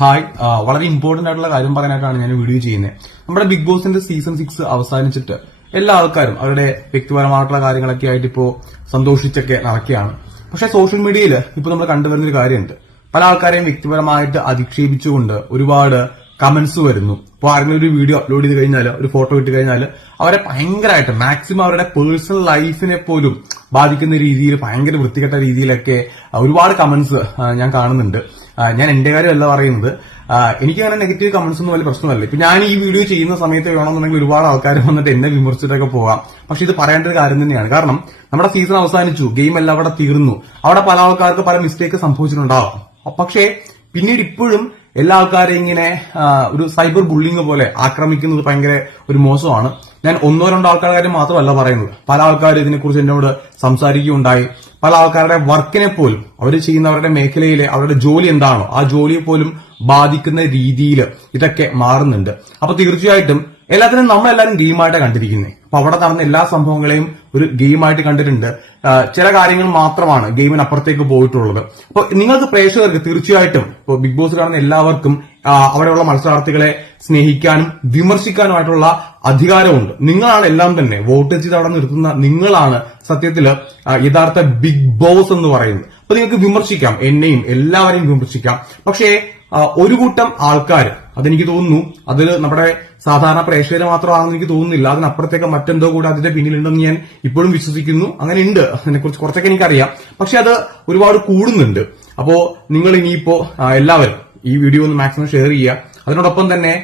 Hi, വളരെ important ആയിട്ടുള്ള കാര്യം പറയാനായിട്ടാണ് ഞാൻ വീഡിയോ ചെയ്യുന്നത്. നമ്മുടെ ബിഗ് ബോസിന്റെ സീസൺ 6 അവസാനിച്ചിട്ട് എല്ലാ ആൾക്കാരും അവരുടെ വ്യക്തിപരമായിട്ടുള്ള കാര്യങ്ങളൊക്കെ ആയിട്ട് ഇപ്പോ സന്തോഷിച്ചൊക്കെ നടക്കുകയാണ്. പക്ഷെ സോഷ്യൽ മീഡിയയിൽ ഇപ്പൊ നമ്മൾ കണ്ടുവരുന്നൊരു കാര്യമുണ്ട്. പല ആൾക്കാരെയും വ്യക്തിപരമായിട്ട് അധിക്ഷേപിച്ചുകൊണ്ട് ഒരുപാട് കമന്റ്സ് വരുന്നു. ഇപ്പോൾ ആരെങ്കിലും ഒരു വീഡിയോ അപ്ലോഡ് ചെയ്ത് കഴിഞ്ഞാൽ, ഒരു ഫോട്ടോ ഇട്ട് കഴിഞ്ഞാൽ അവരെ ഭയങ്കരമായിട്ട് മാക്സിമം അവരുടെ പേഴ്സണൽ ലൈഫിനെ പോലും ബാധിക്കുന്ന രീതിയിൽ ഭയങ്കര വൃത്തികെട്ട രീതിയിലൊക്കെ ഒരുപാട് കമന്റ്സ് ഞാൻ കാണുന്നുണ്ട്. ഞാൻ എന്റെ കാര്യമല്ല പറയുന്നത്. എനിക്ക് അങ്ങനെ നെഗറ്റീവ് കമന്റ്സ് ഒന്നും വലിയ പ്രശ്നമല്ല. ഇപ്പൊ ഞാൻ ഈ വീഡിയോ ചെയ്യുന്ന സമയത്ത് വേണമെന്നുണ്ടെങ്കിൽ ഒരുപാട് ആൾക്കാർ വന്നിട്ട് എന്നെ വിമർശിച്ചിട്ടൊക്കെ പോവാം. പക്ഷെ ഇത് പറയേണ്ട ഒരു കാര്യം തന്നെയാണ്. കാരണം നമ്മുടെ സീസൺ അവസാനിച്ചു, ഗെയിം എല്ലാം അവിടെ തീർന്നു. അവിടെ പല ആൾക്കാർക്ക് പല മിസ്റ്റേക്ക് സംഭവിച്ചിട്ടുണ്ടാവാം. പക്ഷേ പിന്നീട് ഇപ്പോഴും എല്ലാ ആൾക്കാരെയും ഇങ്ങനെ ഒരു സൈബർ ബുള്ളിങ് പോലെ ആക്രമിക്കുന്നത് ഭയങ്കര ഒരു മോശമാണ്. ഞാൻ ഒന്നോ രണ്ടോ ആൾക്കാരുടെ കാര്യം മാത്രമല്ല പറയുന്നത്. പല ആൾക്കാരും ഇതിനെക്കുറിച്ച് എന്നോട് സംസാരിക്കുകയുണ്ടായി. പല ആൾക്കാരുടെ വർക്കിനെ പോലും, അവർ ചെയ്യുന്നവരുടെ മേഖലയിലെ അവരുടെ ജോലി എന്താണോ ആ ജോലിയെ പോലും ബാധിക്കുന്ന രീതിയിൽ ഇതൊക്കെ മാറുന്നുണ്ട്. അപ്പൊ തീർച്ചയായിട്ടും എല്ലാത്തിനും നമ്മളെല്ലാവരും ഗെയിമായിട്ട് കണ്ടിരിക്കുന്നത്. അപ്പൊ അവിടെ നടന്ന എല്ലാ സംഭവങ്ങളെയും ഒരു ഗെയിമായിട്ട് കണ്ടിട്ടുണ്ട്. ചില കാര്യങ്ങൾ മാത്രമാണ് ഗെയിമിനപ്പുറത്തേക്ക് പോയിട്ടുള്ളത്. അപ്പൊ നിങ്ങൾക്ക് പ്രേക്ഷകർക്ക് തീർച്ചയായിട്ടും ഇപ്പോൾ ബിഗ് ബോസ് കാണുന്ന എല്ലാവർക്കും അവിടെയുള്ള മത്സരാർത്ഥികളെ സ്നേഹിക്കാനും വിമർശിക്കാനുമായിട്ടുള്ള അധികാരമുണ്ട്. നിങ്ങളാണ് എല്ലാം തന്നെ വോട്ട് ചെയ്ത് അവിടെ നിർത്തുന്ന നിങ്ങളാണ് സത്യത്തില് യഥാർത്ഥ ബിഗ് ബോസ് എന്ന് പറയുന്നത്. അപ്പൊ നിങ്ങൾക്ക് വിമർശിക്കാം, എന്നെയും എല്ലാവരെയും വിമർശിക്കാം. പക്ഷേ ഒരു കൂട്ടം ആൾക്കാർ, അതെനിക്ക് തോന്നുന്നു അതിൽ നമ്മുടെ സാധാരണ പ്രേക്ഷകരെ മാത്രമാണെന്ന് എനിക്ക് തോന്നുന്നില്ല. അതിനപ്പുറത്തേക്ക് മറ്റെന്തോ കൂടെ അതിന്റെ പിന്നിലുണ്ടെന്ന് ഞാൻ ഇപ്പോഴും വിശ്വസിക്കുന്നു. അങ്ങനെ ഉണ്ട്, അതിനെക്കുറിച്ച് കുറച്ചൊക്കെ എനിക്കറിയാം. പക്ഷെ അത് ഒരുപാട് കൂടുന്നുണ്ട്. അപ്പോ നിങ്ങൾ ഇനിയിപ്പോ എല്ലാവരും ഈ വീഡിയോ ഒന്ന് മാക്സിമം ഷെയർ ചെയ്യുക. അതിനോടൊപ്പം തന്നെ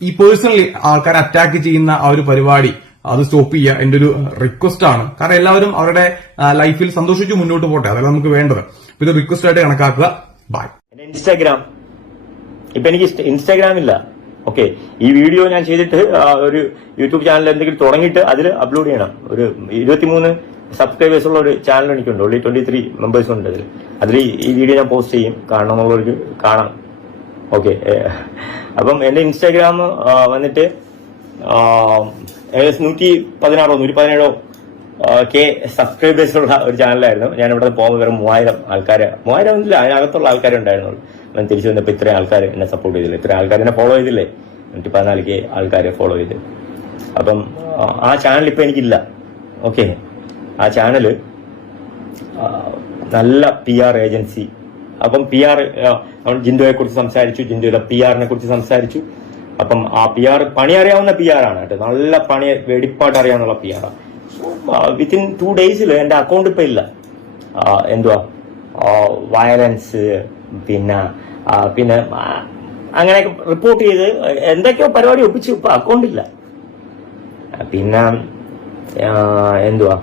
ഈ പേഴ്സണലി ആൾക്കാരെ അറ്റാക്ക് ചെയ്യുന്ന ആ ഒരു പരിപാടി അത് സ്റ്റോപ്പ് ചെയ്യുക. എന്റെ ഒരു റിക്വസ്റ്റ് ആണ്. കാരണം എല്ലാവരും അവരുടെ ലൈഫിൽ സന്തോഷിച്ച് മുന്നോട്ട് പോട്ടെ, അതല്ല നമുക്ക് വേണ്ടത്. ഇത് റിക്വസ്റ്റ് ആയിട്ട് കണക്കാക്കുക. ബൈ. ഇൻസ്റ്റാഗ്രാം, ഇപ്പൊ എനിക്ക് ഇൻസ്റ്റാഗ്രാം ഇല്ല. ഓക്കെ, ഈ വീഡിയോ ഞാൻ ചെയ്തിട്ട് ഒരു യൂട്യൂബ് ചാനൽ എന്തെങ്കിലും തുടങ്ങിയിട്ട് അതിൽ അപ്ലോഡ് ചെയ്യണം. ഒരു 23 സബ്സ്ക്രൈബേഴ്സ് ഉള്ള ഒരു ചാനൽ എനിക്കുണ്ട്. ഓൺലി 23 മെമ്പേഴ്സ് ഉണ്ട് അതിൽ ഈ വീഡിയോ ഞാൻ പോസ്റ്റ് ചെയ്യും. കാണണമെന്നുള്ളവർക്ക് കാണാം. ഓക്കെ, അപ്പം എന്റെ ഇൻസ്റ്റാഗ്രാം വന്നിട്ട് 117 കെ സബ്സ്ക്രൈബേഴ്സ് ഉള്ള ഒരു ചാനലായിരുന്നു. ഞാൻ ഇവിടെ പോകുമ്പോൾ വെറും 3000 ആൾക്കാര്, 3000 ഇല്ല, അതിനകത്തുള്ള ആൾക്കാരെ ഉണ്ടായിരുന്നുള്ളൂ. ഞാൻ തിരിച്ചു വന്നപ്പോൾ ഇത്രയും ആൾക്കാർ എന്നെ സപ്പോർട്ട് ചെയ്തില്ല, ഇത്രയും ആൾക്കാർ എന്നെ ഫോളോ ചെയ്തില്ലേ, 114 കെ ആൾക്കാരെ ഫോളോ ചെയ്ത്. അപ്പം ആ ചാനൽ ഇപ്പൊ എനിക്കില്ല. ഓക്കെ, ആ ചാനല് നല്ല PR ഏജൻസി. അപ്പം PR ജിൻഡോയെ കുറിച്ച് സംസാരിച്ചു, ജിൻഡോയുടെ PR-നെ കുറിച്ച് സംസാരിച്ചു. അപ്പം ആ PR പണി അറിയാവുന്ന PR ആണ് കേട്ടോ, നല്ല പണി വെടിപ്പാട്ട് അറിയാവുന്ന PR ആണ്. വിത്തിൻ 2 ഡേയ്സിൽ എന്റെ അക്കൗണ്ട് ഇപ്പൊ ഇല്ല. എന്തുവാ വയലൻസ്, പിന്നെ അങ്ങനെയൊക്കെ റിപ്പോർട്ട് ചെയ്ത് എന്തൊക്കെയോ പരിപാടി ഒപ്പിച്ച് ഇപ്പൊ അക്കൗണ്ട് ഇല്ല. പിന്നെ എന്തുവാ